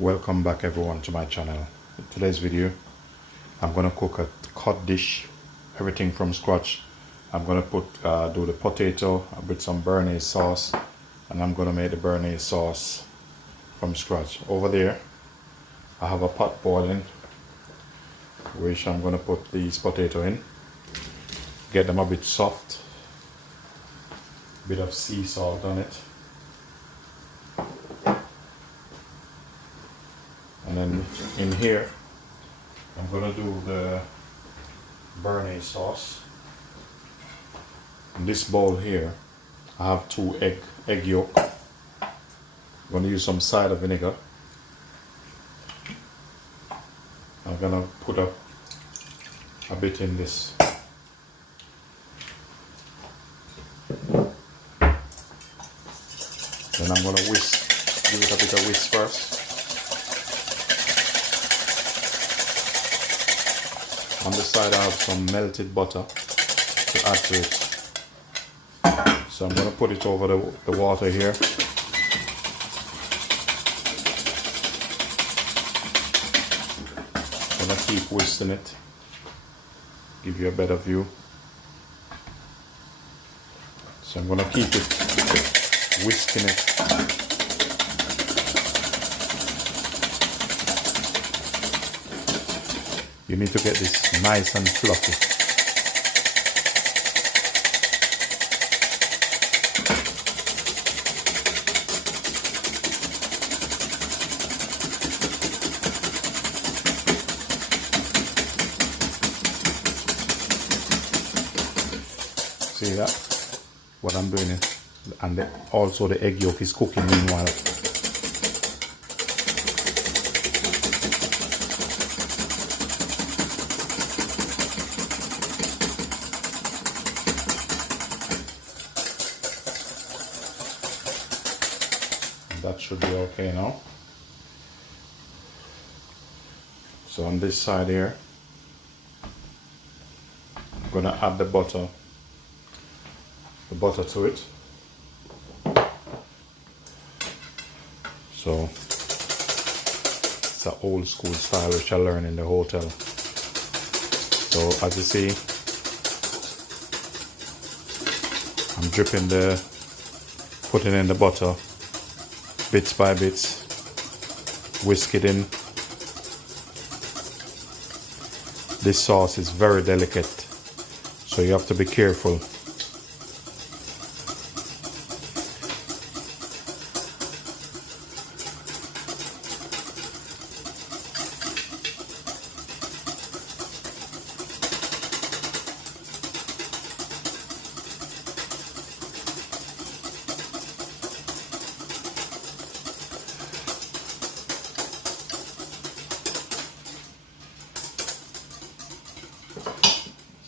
Welcome back everyone to my channel. In today's video I'm gonna cook a cod dish, everything from scratch. I'm gonna do the potato with some béarnaise sauce, and I'm gonna make the béarnaise sauce from scratch. Over there I have a pot boiling, which I'm gonna put these potato in, get them a bit soft, bit of sea salt on it, and then in here I'm gonna do the béarnaise sauce. In this bowl here I have 2 egg yolk. I'm gonna use some cider vinegar. I'm gonna put a bit in this. Then I'm gonna give it a bit of whisk first. On the side I have some melted butter to add to it. So I'm going to put it over the water here. I'm going to keep whisking it, give you a better view. So I'm going to keep it whisking it. You need to get this nice and fluffy. See that? What I'm doing is, and also the egg yolk is cooking meanwhile. That should be okay now. So on this side here, I'm gonna add the butter to it. So it's an old school style which I learned in the hotel. So as you see, I'm putting in the butter bits by bits, whisk it in. This sauce is very delicate, so you have to be careful.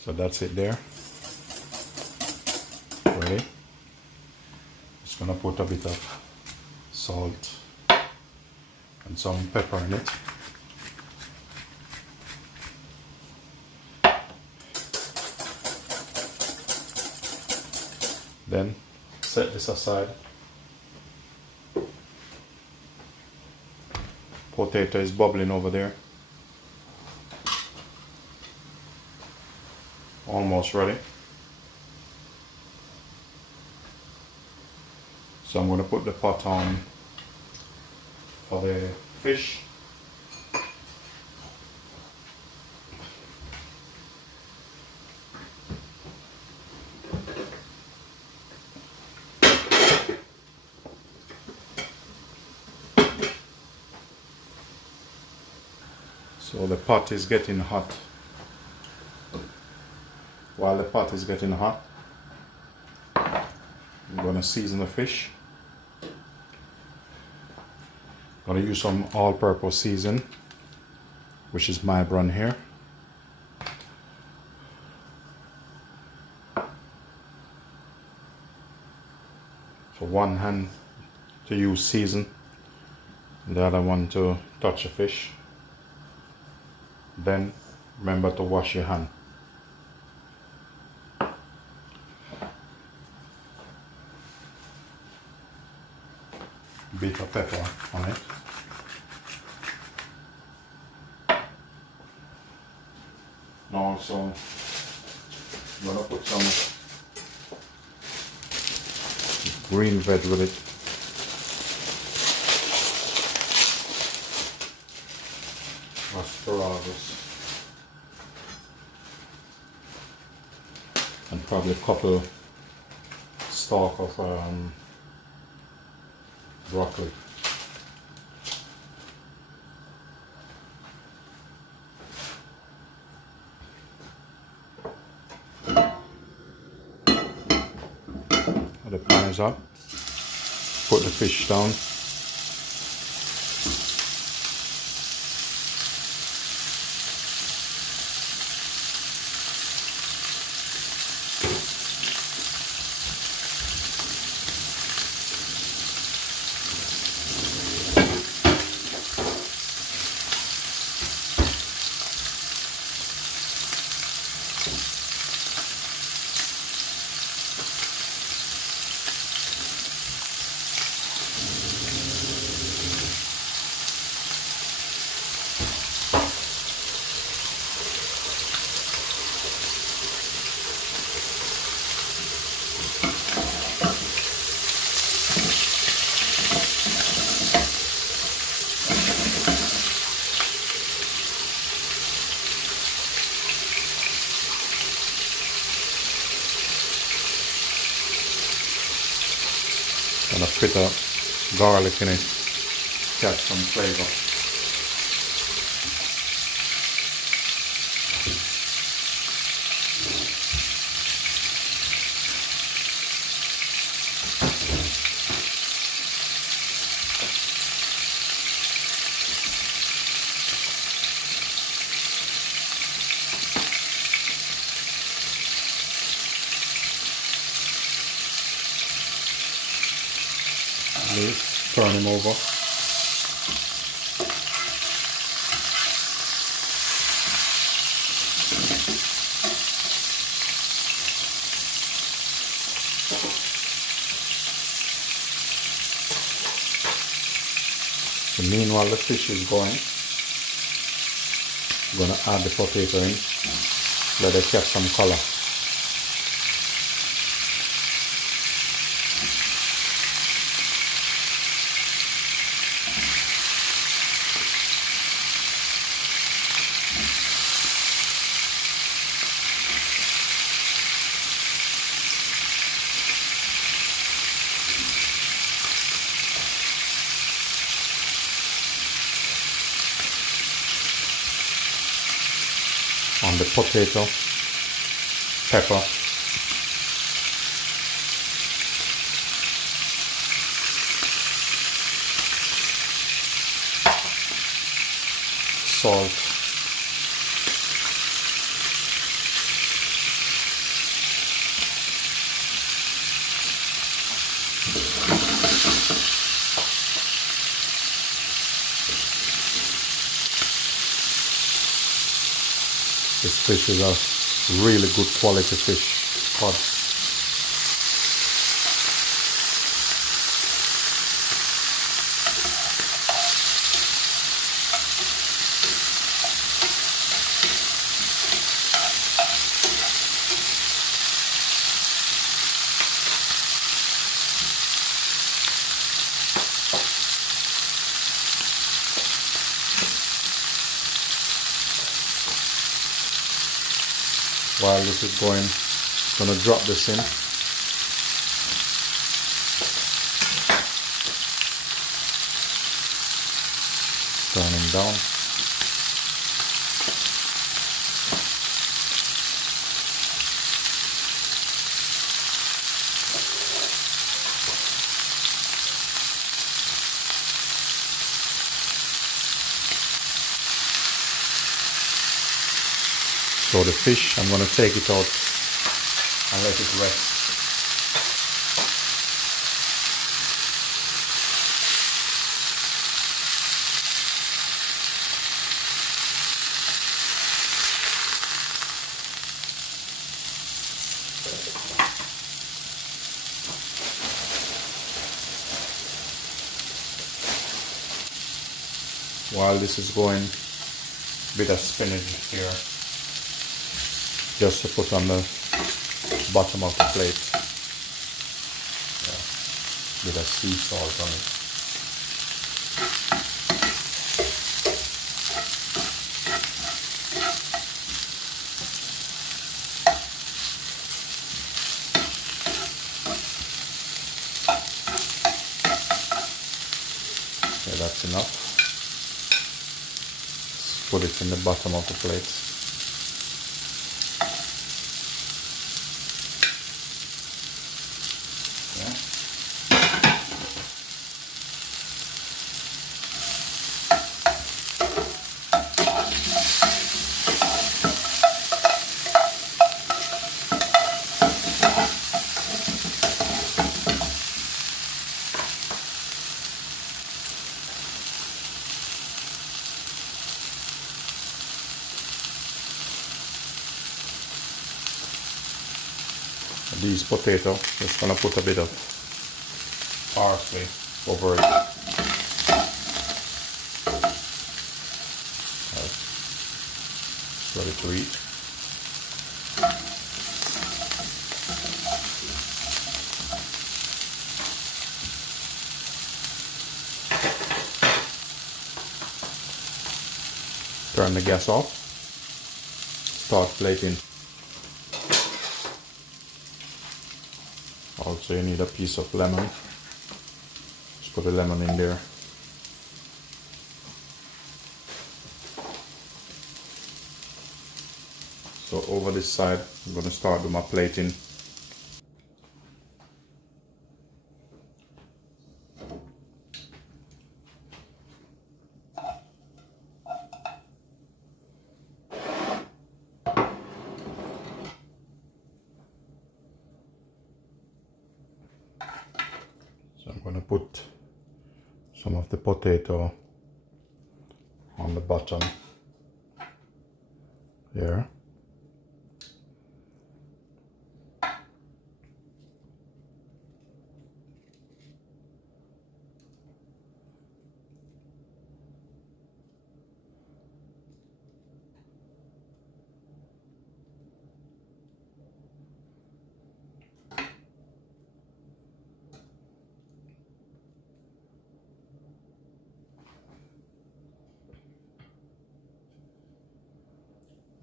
So that's it there. Ready? Just gonna put a bit of salt and some pepper in it. Then set this aside. Potato is bubbling over there. Almost ready. So I'm going to put the pot on for the fish. So the pot is getting hot. While the pot is getting hot, I'm going to season the fish. I'm going to use some all-purpose season, which is my brand here. So one hand to use season, and the other one to touch the fish. Then remember to wash your hand. Bit of pepper on it. also I'm gonna put some green veg with it. Asparagus. And probably a couple stalk of broccoli. The pan is up. Put the fish down. And a bit of garlic in it, catch some flavor. Turn him over. So meanwhile the fish is going, I'm going to add the potato in, let it catch some color. On the potato, pepper, salt, this fish is a really good quality fish, cod. While this is going, I'm going to drop this in. Turning down. So the fish, I'm going to take it out and let it rest. While this is going, bit of spinach here. just to put on the bottom of the plate. Yeah. Bit of sea salt on it. Okay, that's enough. Let's put it in the bottom of the plate. These potatoes, just gonna put a bit of parsley over it. It's ready to eat. Turn the gas off. Start plating. Also, you need a piece of lemon. Just put a lemon in there. So over this side, I'm going to start with my plating. So I'm going to put some of the potato on the bottom there.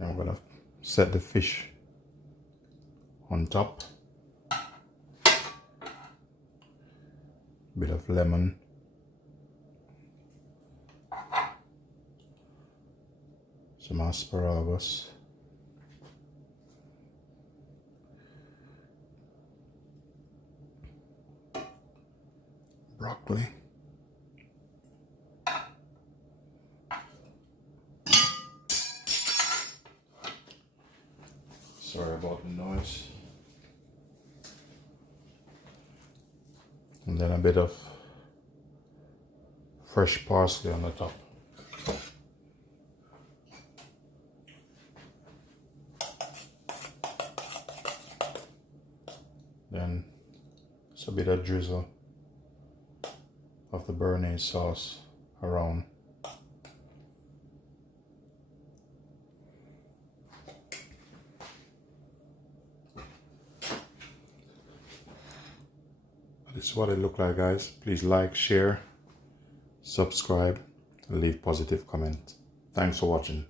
I'm gonna set the fish on top. Bit of lemon. Some asparagus. Broccoli. Sorry about the noise. And then a bit of fresh parsley on the top. Then just a bit of drizzle of the béarnaise sauce around. This is what it looked like, guys. Please like, share, subscribe, and leave positive comment. Thanks for watching.